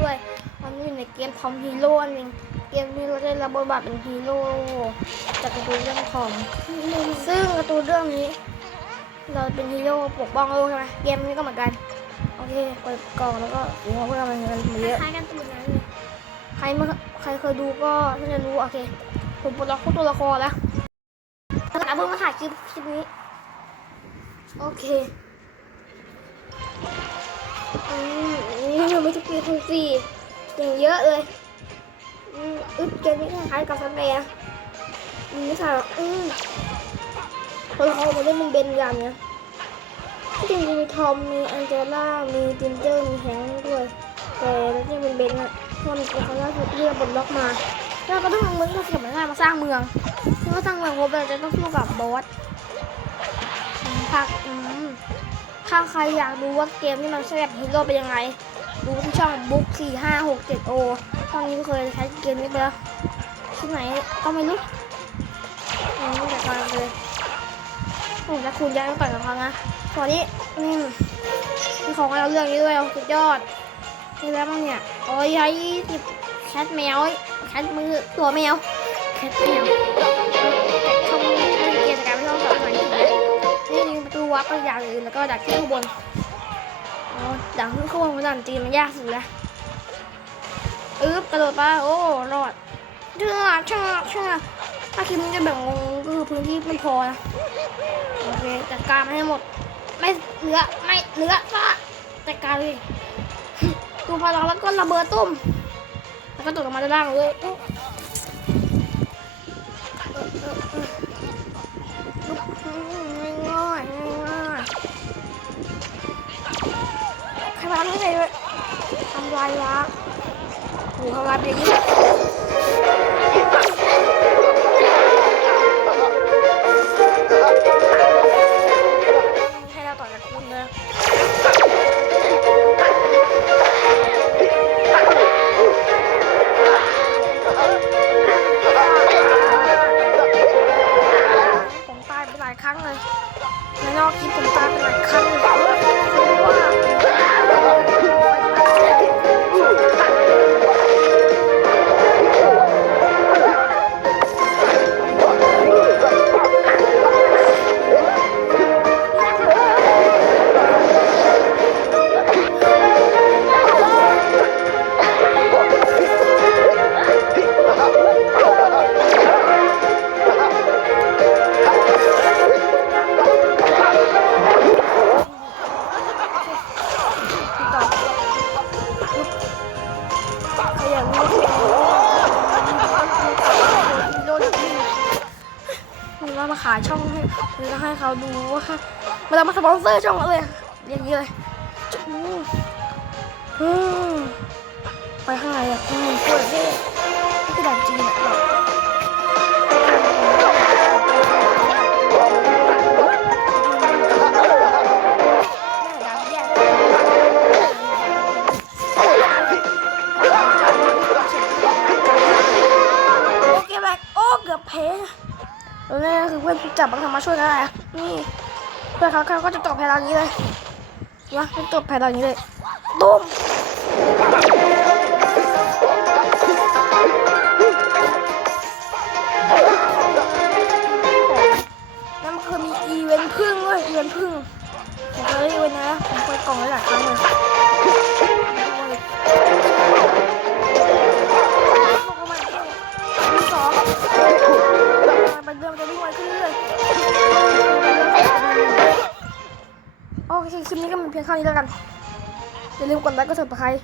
ด้วย มันอยู่ในเกมทอมฮีโร่นั่นเองเกมนี้เราได้รับบทบาทเป็นฮีโร่จากการ์ตูนเรื่องทอมซึ่งการ์ตูนเรื่องนี้ เราเป็นฮีโร่ปกป้องโลกใช่ไหมเกมนี้ก็เหมือนกัน โอเคเปิดกล่องแล้วก็โอ้โหพวกเรามันกันเยอะคล้ายกันตูนนั้นเลยใครมาใครเคยดูก็น่าจะรู้โอเคผมปลดล็อกตัวละครแล้วแต่เพิ่งมาถ่ายคลิปคลิปนี้ โอเค นี่มันไม่ใช่ปีทุกปีอย่างเยอะเลยอืมอึ๊บเกมนี้คล้ายๆกับสแมร์อืมค่ะอืมตัวละครมันได้เป็นเบนยันนะที่จริงมีทอมมีแองเจล่ามีจินเจอร์มีแฮงค์ด้วย แต่แล้วที่เป็นเบนอะเพราะมันเป็นคนล่าสุดเรียกบนล็อกมาแล้วก็ต้องเอาเมืองที่กับมันมาสร้างเมืองเมื่อสร้างเมืองครบเราจะต้องสู้กับบอสอืมภาคอืม ถ้าใครอยากดูว่าเกมที่มันใช้แบฮีโร่เป็นยังไง ดูที่ช่องบุ๊กสี่ห้าหกเจ็ดโอช่องนี้เคยใช้เกมนี้ไปแล้วที่ไหนก็ไม่รู้อืมแต่การเลยผมจะคุณย้ายต่อยกับเขานะตอนนี้นี่มีของเราเรื่องนี้ด้วยสุดยอดนี่แล้วมั้งเนี่ยโอ้ยยัยสิบแคทแมวแคทมือตัวแมวแคทแมว วับไปอย่างอื่นแล้วก็ดักที่ข้างบนอ๋อดักขึ้นข้างบนภาษาจีนมันยากสุดล้วอึ๊บกระโดดไปโอ้รอดเชื่อเชื่อเชื่อถ้าคลิปนี้จะแบ่งงงก็คือพื้นที่ไม่พอนะโอเคจัดการมันให้หมด ไม่เหลือไม่เหลือซะจัดการเลยตูพลังแล้วก็ระเบิดตุ้มแล้วก็ตกลงมาด้านล่างเลย ทำลายวะหทำลายเป็นอย่างนี้ให้เราต่อยกับคุณนะผมตายไปหลายครั้งเลยในนอกคลิปผมตายไปหลายครั้งเลย มามาขายช่องให้หรือให้เขาดูว่ามันเรามาสปอนเซอร์ช่องเราเลยอย่างนี้เลยอืมไปข้างในอะอืมปวดเท่นี่ด่านจีนอะ แล้วนี่คือเพื่อนจับบังทำมาช่วยกันอะไรอะนี่เพื่อนเขาเขาก็จะตบแพ้เราอย่างนี้เลยวะจะตบแพ้เราอย่างนี้เลยตุ้มนั่นมันคือมีอีเวนต์พึ่งด้วยอีเวนต์พึ่งผมเคยอีเวนต์นะผมเคยกล่องไว้หลายครั้งเลย คลิปนี้ก็มีเพียงเท่านี้แล้วกัน อย่าลืมกดไลค์กดซับสไครต์